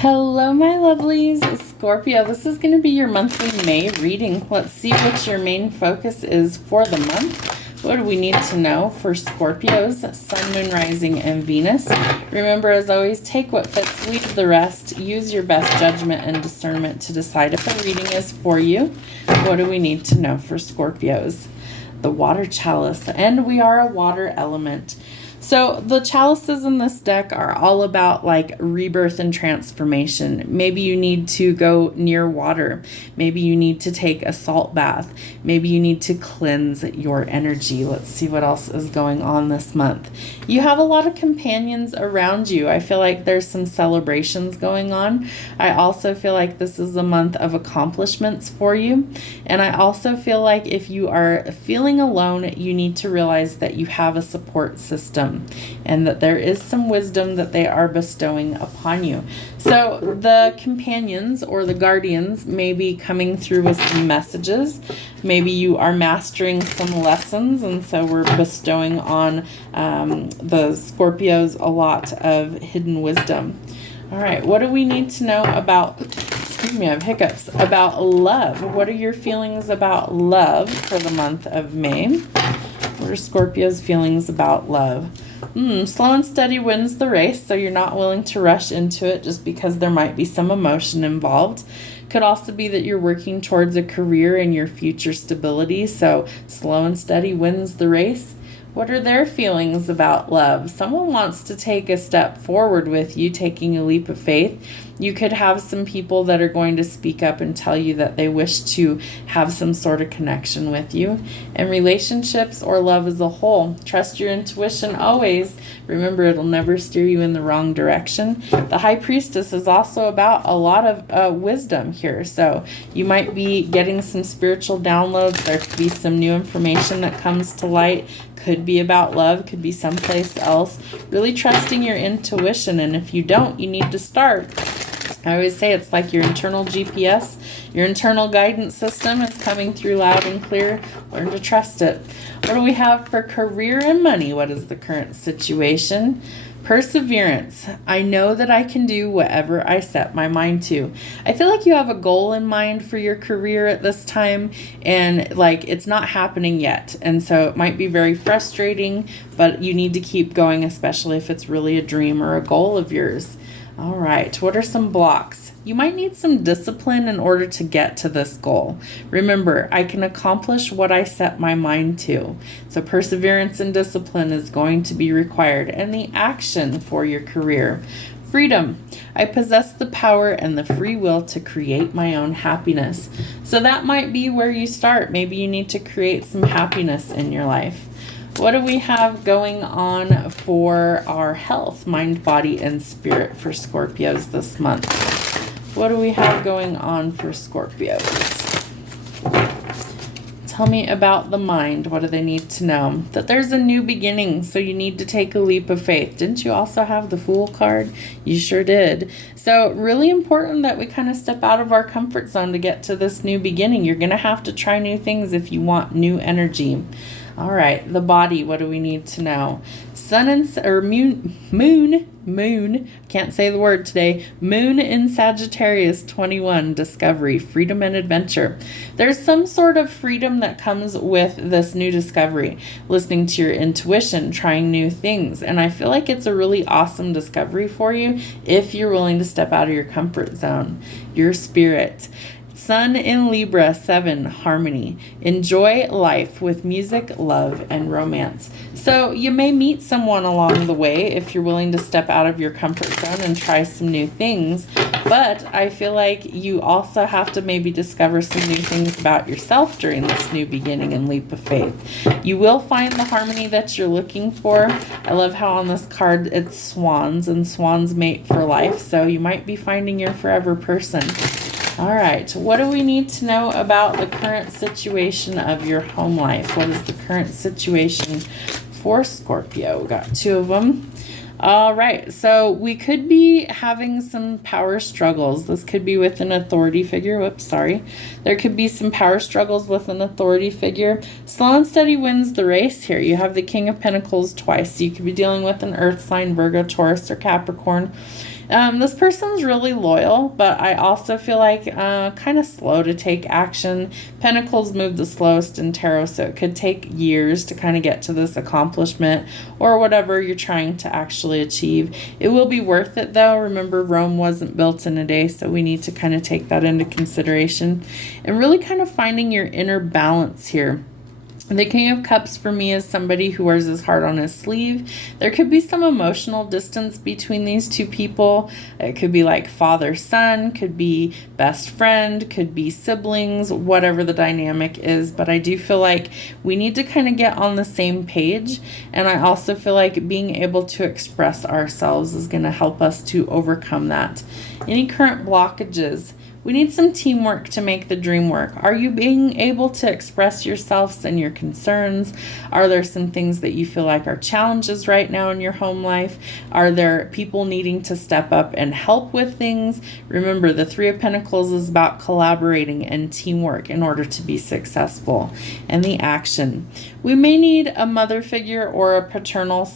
Hello, my lovelies. Scorpio, this is going to be your monthly May reading. Let's see what your main focus is for the month. What do we need to know for Scorpios, Sun, Moon, Rising, and Venus? Remember, as always, take what fits, leave the rest. Use your best judgment and discernment to decide if a reading is for you. What do we need to know for Scorpios? The water chalice, and we are a water element. So the chalices in this deck are all about like rebirth and transformation. Maybe you need to go near water. Maybe you need to take a salt bath. Maybe you need to cleanse your energy. Let's see what else is going on this month. You have a lot of companions around you. I feel like there's some celebrations going on. I also feel like this is a month of accomplishments for you. And I also feel like if you are feeling alone, you need to realize that you have a support system, and that there is some wisdom that they are bestowing upon you. So the companions or the guardians may be coming through with some messages. Maybe you are mastering some lessons, and so we're bestowing on the Scorpios a lot of hidden wisdom. All right, what do we need to know about, excuse me, I have hiccups, about love? What are your feelings about love for the month of May? What are Scorpio's feelings about love? Slow and steady wins the race, so you're not willing to rush into it just because there might be some emotion involved. Could also be that you're working towards a career and your future stability, so slow and steady wins the race. What are their feelings about love? Someone wants to take a step forward with you, taking a leap of faith. You could have some people that are going to speak up and tell you that they wish to have some sort of connection with you. In relationships or love as a whole, trust your intuition always. Remember, it'll never steer you in the wrong direction. The High Priestess is also about a lot of wisdom here. So you might be getting some spiritual downloads. There could be some new information that comes to light. Could be about love, could be someplace else. Really trusting your intuition, and if you don't, you need to start. I always say it's like your internal GPS, your internal guidance system is coming through loud and clear. Learn to trust it. What do we have for career and money? What is the current situation? Perseverance. I know that I can do whatever I set my mind to. I feel like you have a goal in mind for your career at this time, and like it's not happening yet. And so it might be very frustrating, but you need to keep going, especially if it's really a dream or a goal of yours. All right, what are some blocks? You might need some discipline in order to get to this goal. Remember, I can accomplish what I set my mind to. So perseverance and discipline is going to be required, and the action for your career. Freedom. I possess the power and the free will to create my own happiness. So that might be where you start. Maybe you need to create some happiness in your life. What do we have going on for our health, mind, body, and spirit for Scorpios this month? What do we have going on for Scorpios? Tell me about the mind. What do they need to know? That there's a new beginning, so you need to take a leap of faith. Didn't you also have the Fool card? You sure did. So really important that we kind of step out of our comfort zone to get to this new beginning. You're going to have to try new things if you want new energy. All right, the body, what do we need to know? Sun and or moon, can't say the word today. Moon in Sagittarius 21, discovery, freedom and adventure. There's some sort of freedom that comes with this new discovery, listening to your intuition, trying new things. And I feel like it's a really awesome discovery for you if you're willing to step out of your comfort zone. Your spirit. Sun in Libra 7, harmony. Enjoy life with music, love, and romance. So you may meet someone along the way if you're willing to step out of your comfort zone and try some new things. But I feel like you also have to maybe discover some new things about yourself during this new beginning and leap of faith. You will find the harmony that you're looking for. I love how on this card it's swans, and swans mate for life. So you might be finding your forever person. All right, what do we need to know about the current situation of your home life? What is the current situation for Scorpio? We got two of them. All right, so we could be having some power struggles. This could be with an authority figure. Whoops, sorry. There could be some power struggles with an authority figure. Slow and steady wins the race here. You have the King of Pentacles twice. So you could be dealing with an earth sign, Virgo, Taurus, or Capricorn. This person's really loyal, but I also feel like kind of slow to take action. Pentacles move the slowest in tarot, so it could take years to kind of get to this accomplishment or whatever you're trying to actually achieve. It will be worth it though. Remember, Rome wasn't built in a day, so we need to kind of take that into consideration and really kind of finding your inner balance here. The King of Cups for me is somebody who wears his heart on his sleeve. There could be some emotional distance between these two people. It could be like father-son, could be best friend, could be siblings, whatever the dynamic is. But I do feel like we need to kind of get on the same page. And I also feel like being able to express ourselves is going to help us to overcome that. Any current blockages? We need some teamwork to make the dream work. Are you being able to express yourselves and your concerns? Are there some things that you feel like are challenges right now in your home life? Are there people needing to step up and help with things? Remember, the Three of Pentacles is about collaborating and teamwork in order to be successful. And the action. We may need a mother figure or a maternal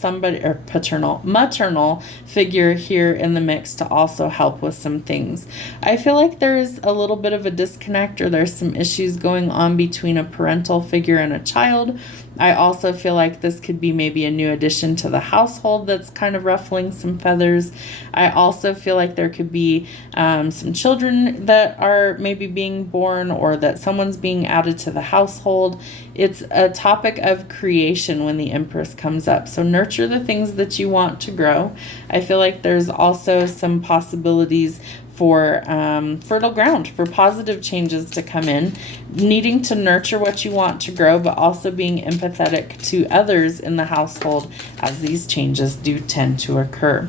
figure here in the mix to also help with some things. I feel like there's a little bit of a disconnect, or there's some issues going on between a parental figure and a child. I also feel like this could be maybe a new addition to the household that's kind of ruffling some feathers. I also feel like there could be some children that are maybe being born, or that someone's being added to the household. It's a topic of creation when the Empress comes up. So nurture the things that you want to grow. I feel like there's also some possibilities for fertile ground, for positive changes to come in, needing to nurture what you want to grow, but also being empathetic to others in the household as these changes do tend to occur.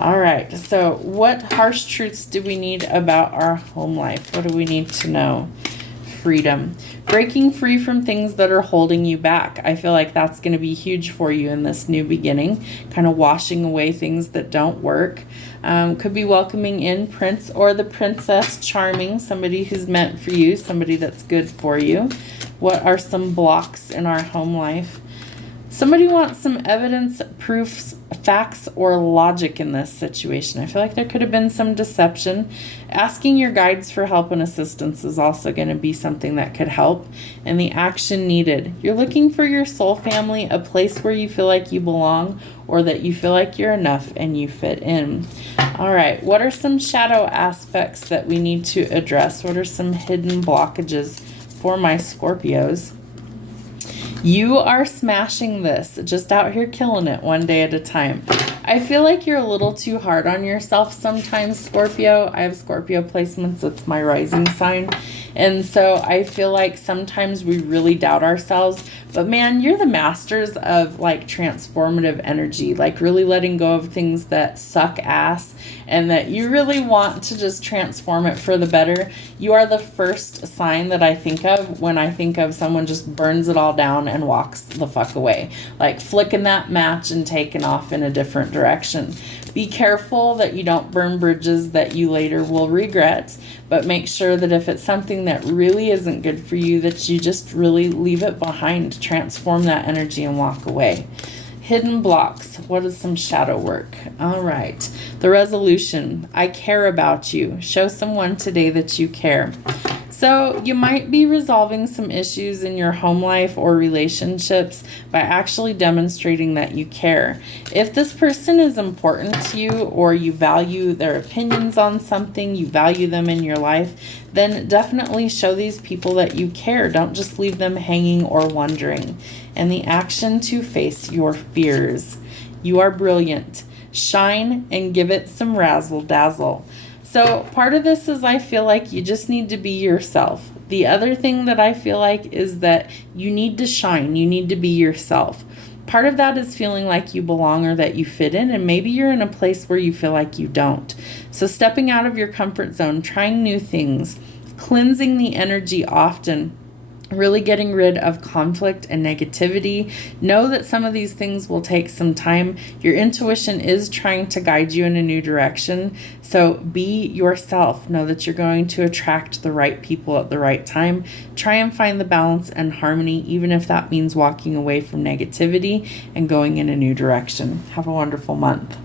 All right, so what harsh truths do we need about our home life? What do we need to know? Freedom. Breaking free from things that are holding you back. I feel like that's going to be huge for you in this new beginning, kind of washing away things that don't work. Could be welcoming in Prince or the Princess Charming, somebody who's meant for you, somebody that's good for you. What are some blocks in our home life? Somebody wants some evidence, proofs, facts, or logic in this situation. I feel like there could have been some deception. Asking your guides for help and assistance is also going to be something that could help. And the action needed. You're looking for your soul family, a place where you feel like you belong, or that you feel like you're enough and you fit in. All right, what are some shadow aspects that we need to address? What are some hidden blockages for my Scorpios? You are smashing this, just out here killing it one day at a time. I feel like you're a little too hard on yourself sometimes, Scorpio. I have Scorpio placements. It's my rising sign. And so I feel like sometimes we really doubt ourselves. But man, you're the masters of like transformative energy, like really letting go of things that suck ass and that you really want to just transform it for the better. You are the first sign that I think of when I think of someone just burns it all down and walks the fuck away, like flicking that match and taking off in a different direction. Be careful that you don't burn bridges that you later will regret, but make sure that if it's something that really isn't good for you, that you just really leave it behind, transform that energy and walk away. Hidden blocks. What is some shadow work? All right. The resolution. I care about you. Show someone today that you care. So you might be resolving some issues in your home life or relationships by actually demonstrating that you care. If this person is important to you, or you value their opinions on something, you value them in your life, then definitely show these people that you care. Don't just leave them hanging or wondering. And the action to face your fears. You are brilliant. Shine and give it some razzle dazzle. So part of this is I feel like you just need to be yourself. The other thing that I feel like is that you need to shine. You need to be yourself. Part of that is feeling like you belong or that you fit in, and maybe you're in a place where you feel like you don't. So stepping out of your comfort zone, trying new things, cleansing the energy often really getting rid of conflict and negativity. Know that some of these things will take some time. Your intuition is trying to guide you in a new direction. So be yourself. Know that you're going to attract the right people at the right time. Try and find the balance and harmony, even if that means walking away from negativity and going in a new direction. Have a wonderful month.